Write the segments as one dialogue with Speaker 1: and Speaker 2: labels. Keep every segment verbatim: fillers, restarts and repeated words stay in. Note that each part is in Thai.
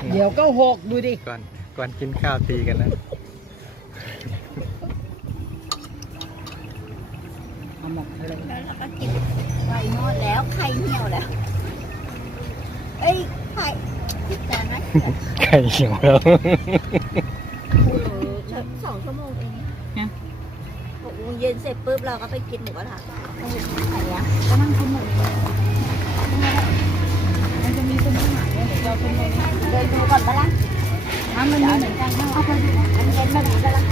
Speaker 1: เดี๋ยวก็หกดูดิ
Speaker 2: ก่อนก่อนกินข้าวตีกันนะ
Speaker 1: เอาหมกอะไร
Speaker 3: แล้วเราก็กินไก่หมดแล้วไข่เหี่ยวแล้วเอ้ยไข่พิจารณา
Speaker 2: ไข่เหี่ยวแล้ว
Speaker 3: สองชั่วโมงเองหกโมงเย็นเสร็จปุ๊บเราก็ไปกินหมูกระทะไข่อะก็นั่งกินหมู
Speaker 1: มันจะมีเป็นอาหารเนี่ยเดี๋ยวเราเป็นอะไร
Speaker 3: เดินดูก่อนปะล่ะ
Speaker 1: ถ้ามันมีเหมือนกัน
Speaker 3: เอาไปดูมันเย็นแบบนี้ปะล่ะ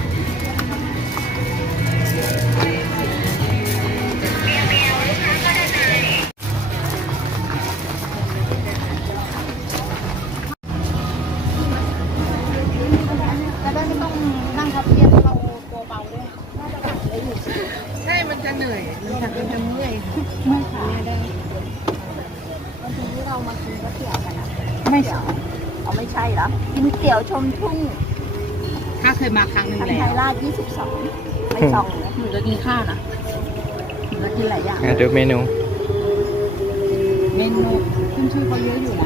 Speaker 3: จะได้ไม่ต้องนั่งพับเพียบเราตัวเบาด้วยน่าจะแบบเลยอยู่
Speaker 1: ใช่มันจะเหนื่อยมันจะมันจะเมื่อย
Speaker 3: เมื่อขาเนี่ยได้วันที่เรามากินก๋วยเตี๋ยวกันอะ
Speaker 1: ไม่
Speaker 3: เตี๋ยวเอาไม่ใช่เหรอกินเตี๋ยวชมทุ่ง
Speaker 1: ถ้าเคยมาครั้งหนึง
Speaker 3: พัน
Speaker 1: แล้
Speaker 3: ไท
Speaker 1: วย
Speaker 3: ราชยี่สิบสองไม่สองเลย
Speaker 1: หนูจะกินข้าวนะหนูจะกินหลายอย่าง
Speaker 2: อ่ะดูเมนู
Speaker 1: เมนูขึ้นชื่อเขาเยอะอยู่นะ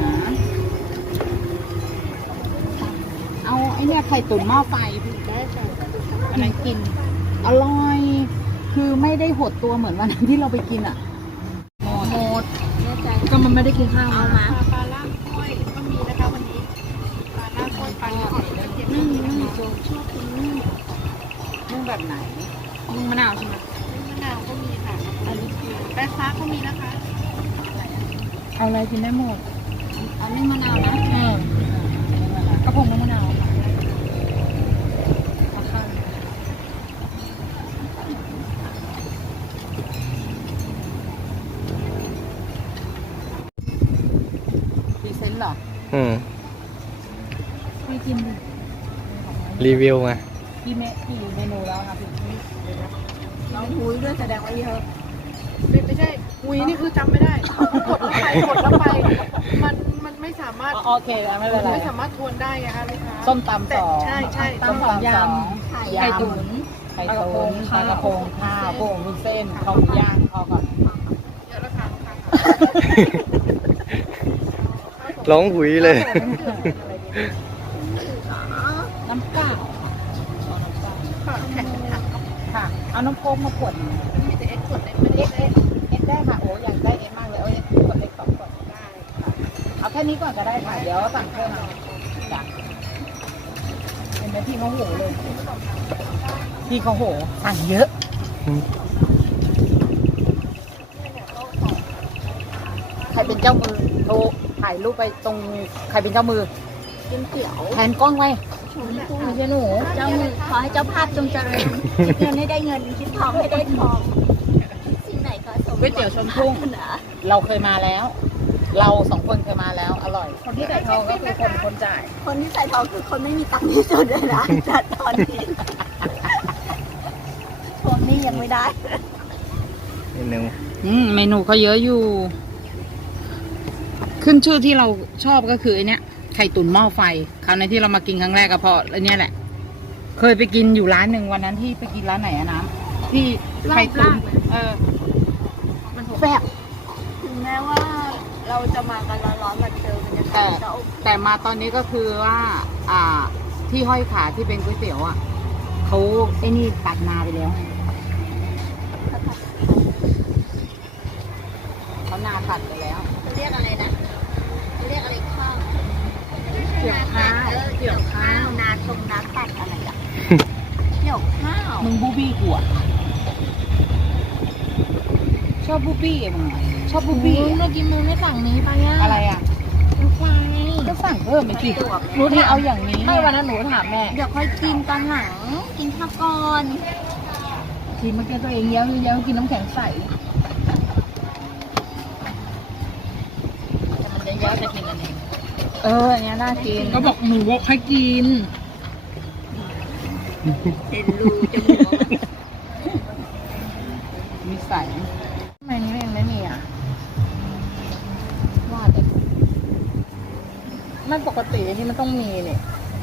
Speaker 1: เอาไอ้เนี่ยไข่ตุ๋นหม้อไฟ
Speaker 3: ได้ค่ะ
Speaker 1: อันนั้นกิน อร่อย คือไม่ได้หดตัวเหมือนวันนั้นที่เราไปกินอ่ะหมด
Speaker 3: แน่ใจ
Speaker 1: ก็มันไม่ได้กินข้าว
Speaker 3: เอามา
Speaker 1: ปลาล่างกล้วยก็มีนะคะวันนี้ปลาล่างกล้วยปลาล่างนึ่งนึ่งชอบกินนึ่งนึ่งแบบไหนนึ่งมะนาวใช่ไหมนึ่งมะนาวก็มีค่ะอันนี้คือแป้งฟ้าก็มีนะคะเอาอะไรกินได้หมด
Speaker 3: เอานึ่งมะนาวนะ
Speaker 1: เออกระพงน้ำมะนาวเอาข้าวพรีเซนต์เหรอ
Speaker 2: อืม
Speaker 1: ไม่กินดิ
Speaker 2: รีวิวไง
Speaker 1: กี่เมกี่เมนูแล้วครับพี่
Speaker 3: น้องหุยด้วยแสดงว่าเยอะ
Speaker 4: ไม่ไม่ใช่หุยนี่คือจำไม่ได้ กดแล้วไปกดแล้วไป มันมันไม่สามารถ
Speaker 1: โอเคแล้วไม่เป็นไร
Speaker 4: ไม่สามารถทวนได้ไงคะลูกค้า
Speaker 1: ส้มตำสอง
Speaker 4: ใช่ใช่
Speaker 1: ส้มตำสอง
Speaker 3: ไข่
Speaker 1: ไข่
Speaker 3: ยำ
Speaker 1: ตุ๋นไข่ตุ๋นปลากระพงข้าวโป่งวุ้นเส้นข้าวหมูย่างพอก่อน
Speaker 4: เยอะแล้วค่ะลูกค้า
Speaker 2: ร้องหุยเลย
Speaker 1: น้ำเปล่าเอาน้ำเปล่า
Speaker 4: ฝากแข่งกันถังก็
Speaker 1: ค่ะ เอาน้ำโค้กมาขวดหนึ่ง
Speaker 4: มีแต่เอ็กซ์กดได้ไม่ได้
Speaker 1: เอ็กเอ็กเอ็กได้ค่ะ โอ้อยากได้เอ็กมากเลยเอาเอ็กขวดเล็กสองขวดได้ค่ะเอาแค่นี้ก่อนก็ได้ค่ะ เดี๋ยวสั่งเพิ่มเอาจ้ะเห็นไหมพี่เขาโหเลย พี่เขาโหสั่งเยอะ ใครเป็นเจ้ามือโทรถ่ายรูปไปตรงใครเป็นเจ้ามือ
Speaker 3: กินเตี๋ยว
Speaker 1: แทนกล้องไว้
Speaker 3: ชมทุ่ง
Speaker 1: ไม่ใช่หนู
Speaker 3: เจ้ามือขอให้เจ้าภาพจงเจริญคิดเงินให้ได้เงินคิดทองให้ได้ทองสิ่งไหนก็สม
Speaker 1: ก๋วยเตี๋ยวชนทุ่ง
Speaker 3: นะ
Speaker 1: เราเคยมาแล้ว เราสองคนเคยมาแล้ว อร่อย คนที่ใส่ทองก็คือคนคนจ่าย
Speaker 3: คนที่ใส่ทองคือคนไม่มีตังค์ที่สุดเลยนะจัดตอนนี้ทวงหนี้ยังไม่ได้
Speaker 2: เมนู
Speaker 1: อืมเมนูเขาเยอะอยู่ ขึ้นชื่อที่เราชอบก็คือไอเนี้ยไข่ตุ๋นหม้อไฟคราวในที่เรามากินครั้งแรกก็เพราะไอเนี้ยแหละ เคยไปกินอยู่ร้านหนึ่งวันนั้นที่ไปกินร้านไหนอะน้ำที่ไข่ตุ๋นเออแซ่บ
Speaker 3: ถึงแม้ว่าเราจะมากันร้อนๆมาเจอบรรยากาศจะอบ
Speaker 1: แต่มาตอนนี้ก็คือว่า อ่า ที่ห้อยขาที่เป็นก๋วยเตี๋ยวอ่ะเขาไอ้นี่ตัดมาไปแล้วเขานาตัดไปแล้ว
Speaker 3: เขาเรียกอะไรนะเขาเรียกอะไรข้าว
Speaker 1: เกี่ยวข้าว
Speaker 3: เออเกี่ยวข้าวนาตรงนาตัดอะไรอ่ะเกี่ยวข้าว
Speaker 1: มึงบูบี้กูอ่ะชอบบูบี้อะมึงอะชอบบูบี้
Speaker 3: เมื่อกี้มึงไม่สั่งนี้ไปอ่ะ
Speaker 1: อะไรอ่ะ
Speaker 3: เป็นควาย
Speaker 1: ก็สั่งเพิ่มไปสิรู้ที่เอาอย่างนี้ไม่วันนั้นหนูถามแม่
Speaker 3: เดี๋ยวค่อยกินตอนหลังกินข้าวก่อน
Speaker 1: ทีเมื่อกี้ตัวเองเย้าเย้ากินน้ำแข็งใสมันจะเย้าจะกินอันนี้เอออันนี้น่ากินก็บอกหนูบอกให้กิน
Speaker 3: เห็นรูจมูก
Speaker 1: มีใส่ทำไมนี้ยังไม่มีอ่ะว่าแต่มันปกติอันนี้มันต้องมีเนี่ย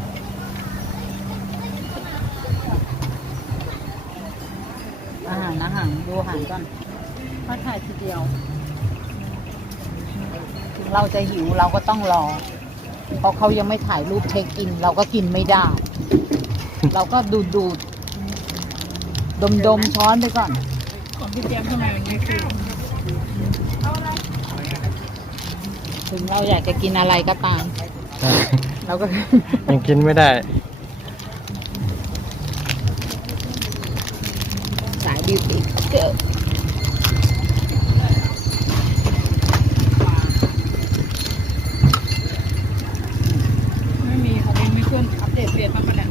Speaker 1: อาหารอาหารดูอาหารก่อนถ้าถ่ายทีเดียว ถึงเราจะหิวเราก็ต้องรอเพราะเขายังไม่ถ่ายรูปเช็คอิน เราก็กินไม่ได้ เราก็ดูดดูดดมดมๆช้อนไปก่อน
Speaker 4: ของพี่เจี๊ยบทำไมมันไม่ขึ้น
Speaker 1: ถึงเราอยากจะกินอะไรก็ตาม เราก็
Speaker 2: ยังกินไม่ได้
Speaker 1: สายบิวตี้เกิร์ล
Speaker 4: ไม่มีของเองไม่ขึ้นอัปเดตเปลี่ยนมากขนาด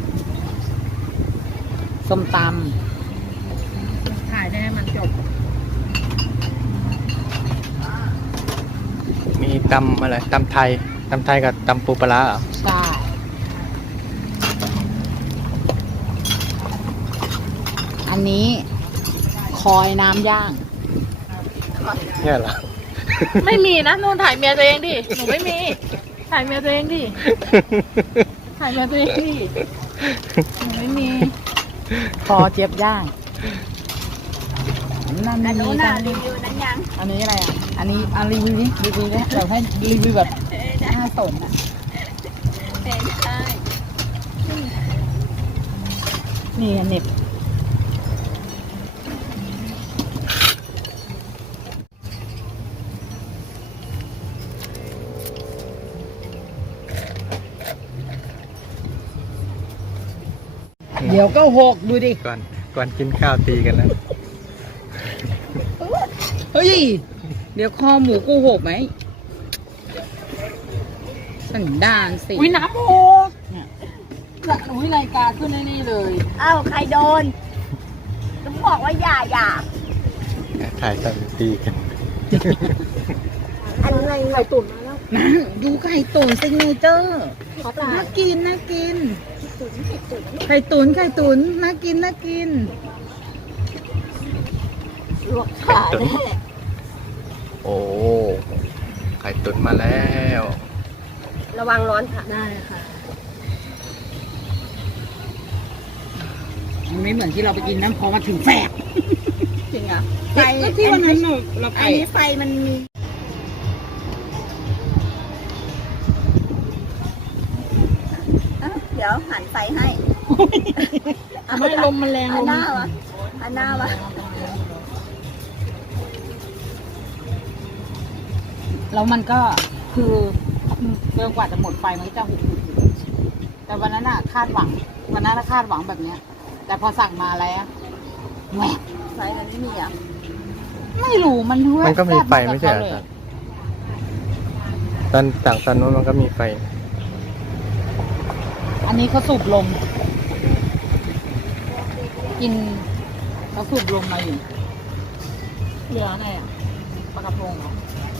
Speaker 1: ส้มต
Speaker 4: ถ่ายได้ให้มันจบ
Speaker 2: มีตำอะไรตำไทยตำไทยกับตำปูปลาร้าเหรอ
Speaker 1: ำใช่อันนี้คอยน้ำย่าง
Speaker 2: เนี่ยเหรอ
Speaker 4: ไม่มีนะนู่นถ่ายเมียตัวเองดิ หนูไม่มี ถ่ายเมียตัวเองดิ ถ่ายเมียตัวเองดิ หนูไม่มี
Speaker 1: คอเจี๊ยบย่างนั่น
Speaker 3: อัน
Speaker 1: นี่
Speaker 3: นู้น
Speaker 1: กั
Speaker 3: น่ะ
Speaker 1: น
Speaker 3: รีวิวนั้นยัง
Speaker 1: อันนี้อะไรอ่ะ อันนี้อันรีวิวนี่รีวิวเนี่ยเราให้รีวิวแบบหน้าสนอ่ะ
Speaker 3: เป็นใช่
Speaker 1: นี่ไงเน็บเดี๋ยวก็หกดูดิ
Speaker 2: ก่อนก่อนกินข้าวตีกันแล้ว
Speaker 1: เฮ้ย เดี๋ยวคอหมูกูหกไหมสันดานสิ
Speaker 4: อุ้ยน้ำโหกเนี่ยอุ้ยรายการขึ้นในนี่เลย
Speaker 3: อ้าวใครโดนต้องบอกว่าอย่าอย่า
Speaker 2: ถ่ายตอนตีกัน
Speaker 3: อันไรไข่ตุ๋นมาแล้ว
Speaker 1: นะดูไข่ตุ๋นซิกเนเจอร์
Speaker 3: ขอตา
Speaker 1: น่ากินน่ากิน
Speaker 3: ตุ๋นไข่ตุ๋น
Speaker 1: ไข่ตุ๋นไข่ตุ๋นน่ากินน่ากิน
Speaker 3: ลวกขาแน่
Speaker 2: โอ้ไข่ตุ๋นมาแล้ว
Speaker 3: ระวังร้อนค่ะ
Speaker 4: ได้ค่ะ
Speaker 1: มันไม่เหมือนที่เราไปกินน้ำพอมาถึงแฝก
Speaker 3: จริงเหรอ
Speaker 1: ไฟที่วันนั้นเราเราไป
Speaker 3: อันนี้ไฟมันมีอ่ะเดี๋ยวหันไฟให้
Speaker 4: ไม่ลมมันแรง
Speaker 3: อั
Speaker 4: ล
Speaker 3: น
Speaker 4: ม
Speaker 3: หน้าวะอันหน้าวะ
Speaker 1: แล้วมันก็คือเกินกว่าจะหมดไฟมันก็จะหุบแต่วันนั้นอะคาดหวัง วันนั้นคาดหวังแบบเนี้ย แต่พอสั่งมาแล้วแหวก
Speaker 3: ไฟมันไม่มีอ่ะ
Speaker 1: ไม่รู้มันด้วย
Speaker 2: มันก็มีไฟไม่ใช่เหรอ
Speaker 1: แซ่บาก
Speaker 2: ตอนต่างตอนนู้นมันก็มีไฟ
Speaker 1: อันนี้เขาสูบลม กินเขาสูบลมมาอยู่
Speaker 4: เหลืออะไรอ่ะ
Speaker 1: ปลากระพงเหรอ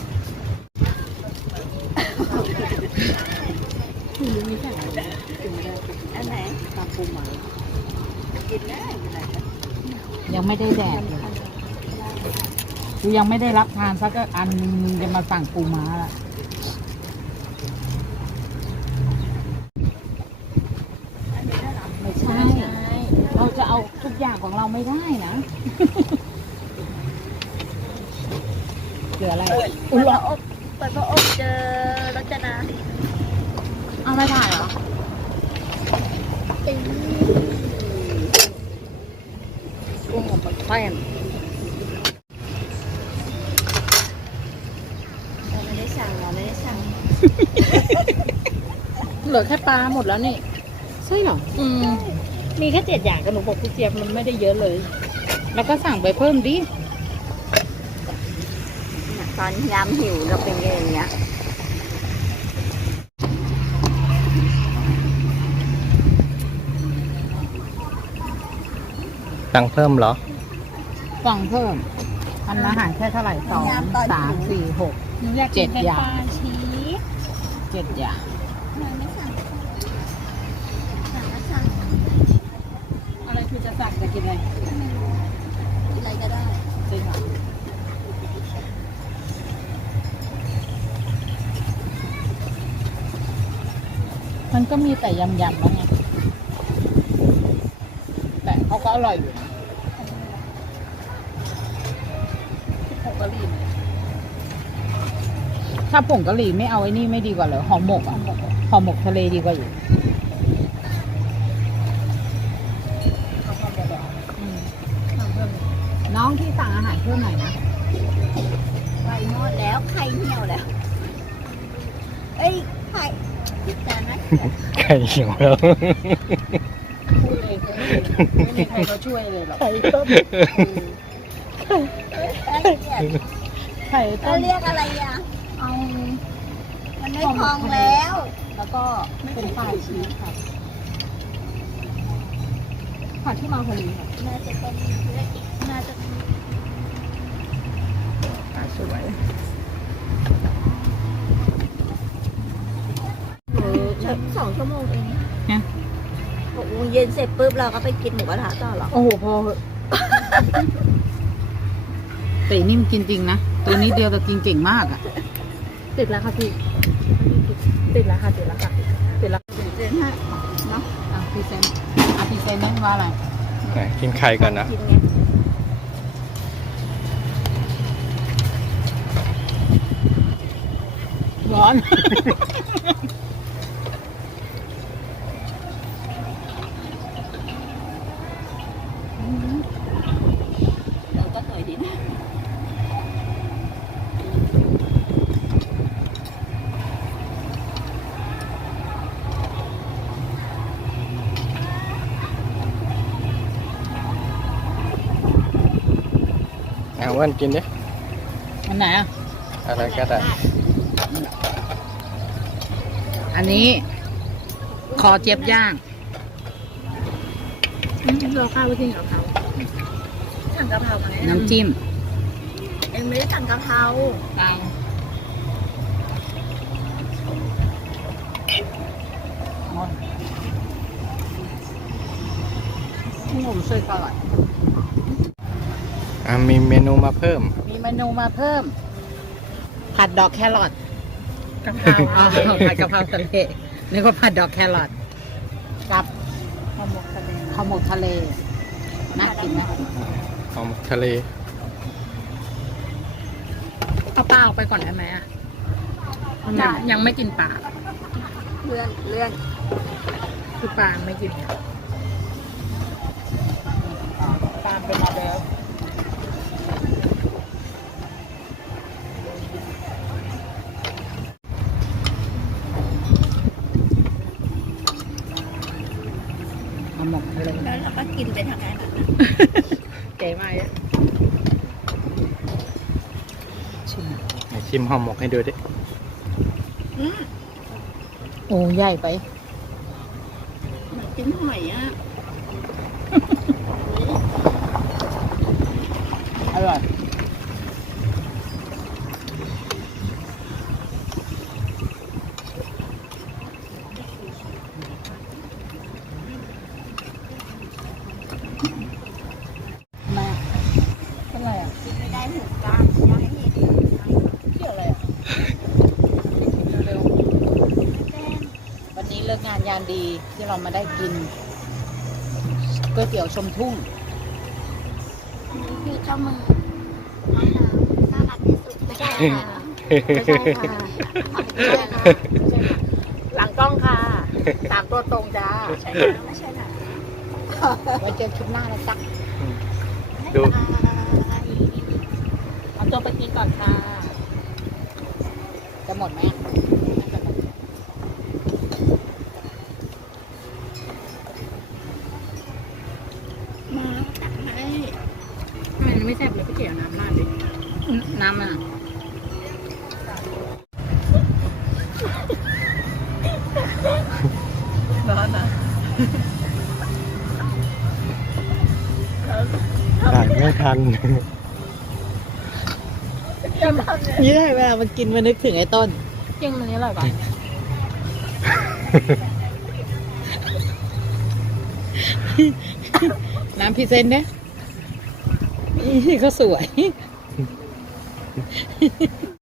Speaker 3: อันไหน
Speaker 1: ปลาปูหมา
Speaker 3: กินได้ไม่เป็นไรจ้ะ
Speaker 1: ยังไม่ได้แดดเลยกูยังไม่ได้รับทานสักอันนึงมึงจะมาสั่งปูม้าละไม่ใช่ เราจะเอาทุกอย่างของเราไม่ได้นะ เหลืออะไร
Speaker 3: เปิดพระอบเปิดพระอบเจอรจนา
Speaker 1: เอาไม่ถ่ายเหรอ
Speaker 3: เอ้ย
Speaker 1: กุ้งอบมันแป้ง
Speaker 3: เราไม่ได้สั่งเราไม่ได้สั่ง
Speaker 4: เหลือแค่ปลาหมดแล้วนี่
Speaker 1: ใช่เหรอ
Speaker 4: อืม มีแค่เจ็ดอย่างกับหนูบอกพี่เจี๊ยบมันไม่ได้เยอะเลย
Speaker 1: แล้วก็สั่งไปเพิ่มดิ
Speaker 3: ตอนยามหิวเราเป็นอย่างเงี้ย
Speaker 2: สั่งเพิ่มเหรอ
Speaker 1: สั่งเพิ่มทำอาหารแค่เท่าไหร่สองสามสี่หก
Speaker 4: หนูอยาก
Speaker 1: เจ็
Speaker 4: กิน
Speaker 1: ด
Speaker 4: เป็น
Speaker 1: อย่าง
Speaker 4: ปลาชีส
Speaker 1: เจ็ดอย่าง
Speaker 3: เราไม่สั่งสั่งก็สั่ง
Speaker 1: อะไรคือจะสั่งจะกินอะไร
Speaker 3: อะไรก็ได้
Speaker 1: จริงเหรอมันก็มีแต่ยำๆแล้วไงแต่เขาก็อร่อยอยู่นะ
Speaker 4: ผงกะหรี่
Speaker 1: ขถ้าผงกะหรี่ไม่เอาไอ้นี่ไม่ดีกว่าเหรอห่อหมกอ่ะห่อหมกทะเลดีกว่าอยู่อืมน้องที่สั่งอาหารเพิ่มหน่อยนะ
Speaker 3: ไข่หมดแล้วไข่เหี่ยวแล้ว เอ้ยไข่จานไหม
Speaker 2: ไข่เหี่ยวแล้ว
Speaker 1: พูดเลยไม่มีใครเขาช่วยเลยหรอก
Speaker 3: ไข่ต้ม
Speaker 1: ไข่ต้
Speaker 3: เรา
Speaker 1: ม
Speaker 3: เรียกอะไรอ่ะ
Speaker 1: เอา
Speaker 3: มันไม่พองแล้ว
Speaker 1: แล้วก็เป็นปลาชีสค่ะผัดที่มาพอดีค่ะ
Speaker 3: น่าจะเป็นน่าจะ
Speaker 1: ปลาสวย
Speaker 3: เออสองชั่วโมงเอง
Speaker 1: เนี่ย
Speaker 3: หกโมงเย็นเสร็จปุ๊บเราก็ไปกินหมูกระทะต่อหรอ
Speaker 1: โอ้โหพอเหอะแต่นี่มันกินจริงนะ ตัวนี้เดียวแต่กินเก่งมากอ่ะ
Speaker 4: ติดแล้วค่ะพี่ติดแล้วค่ะติดแล้วค่ะติดแล้ว
Speaker 3: เดือนห้าเนาะ
Speaker 1: อ่ะพรีเซนต์อ่ะพรีเซนต์นั่นว่าอะไร
Speaker 2: ไหนกินไข่ก่อนนะ
Speaker 3: กินไง
Speaker 1: ร้อน
Speaker 3: เราก็เคยดีนะ
Speaker 2: เอาวันกินดิ
Speaker 1: อันไหนอ่ะ
Speaker 2: อะไรก็ได้
Speaker 1: อันนี้คอเจี๊ยบย่าง
Speaker 4: เราข้าวไปกินกับเขา
Speaker 3: สั่งกะเพรามา
Speaker 1: น้ำจิ้ม
Speaker 3: เอ็งไม่ได้สั่งกะเพรา
Speaker 1: ตังที่ผมช่วยก็อร่อย
Speaker 2: อ่ะมีเมนูมาเพิ่ม
Speaker 1: มีเมนูมาเพิ่ม ผัดดอกแครอท
Speaker 4: กะเพรา
Speaker 1: อ๋อผัดกะเพราทะเลนึกว่าผัดดอกแครอทกับ
Speaker 3: ห่อหมกทะเล
Speaker 1: ข้าวหมกทะเลน่ากินนะ
Speaker 2: หอมทะเล
Speaker 4: เอาปลาออกไปก่อนได้ไหมอ่ะ
Speaker 1: ได้
Speaker 4: ยังไม่กินปลา
Speaker 3: เลื่อนเลื่อน
Speaker 4: คือปลาไม่กิน
Speaker 1: ตามเป็นมาแล้วข้าวหมกทะเล
Speaker 3: แล้วเราก็กินไปทางนั้น
Speaker 4: เก๋มากเลย
Speaker 1: ชิม
Speaker 2: ไหนชิมห่อหมกให้ดูดิ
Speaker 3: อืม
Speaker 1: โอ้ใหญ่ไป
Speaker 3: เหมือนกินหอยอ่ะ
Speaker 1: อร่อย แม่เป็นไรอ่ะ
Speaker 3: กินไม่ได้หูกลางอยากให้เห็น
Speaker 1: เกี่ยวอะไรอ่ะเร็วๆวันนี้เลิกงานยามดีที่เรามาได้กินก๋วยเตี๋ยวชมทุ่ง
Speaker 3: นี่คือเจ้ามือน่ารักที่สุดไม่ใช่ค่ะ
Speaker 4: ไม่ใช่ค่ะไม่ใช่ค่ะไม่ใช่ค่ะหลังกล้องค่ะสามตัวตรงจ้า
Speaker 3: ไม่ใช่นะไม่ใช่นะ
Speaker 1: ไว้เจอคลิปหน้านะจ๊ะ
Speaker 2: ดู
Speaker 4: เอาตัวไปกินก่อนค่ะ
Speaker 1: จะหมดไหมอะน่าจะหมด
Speaker 3: มาตักให้
Speaker 4: ทำไมมันไม่แซ่บเลยพี่เก๋เอาน้ำราดดิ
Speaker 1: น้ำมันอะ
Speaker 3: ร้อนนะ
Speaker 2: ถ่ายไม่ทัน
Speaker 1: นี่ได้เวลามันกินมานึกถึงไอ้ต้น
Speaker 4: จริงมันนี้อร่อยป่ะ
Speaker 1: น้ำพรีเซนต์เนี่ยนี่ก็สวย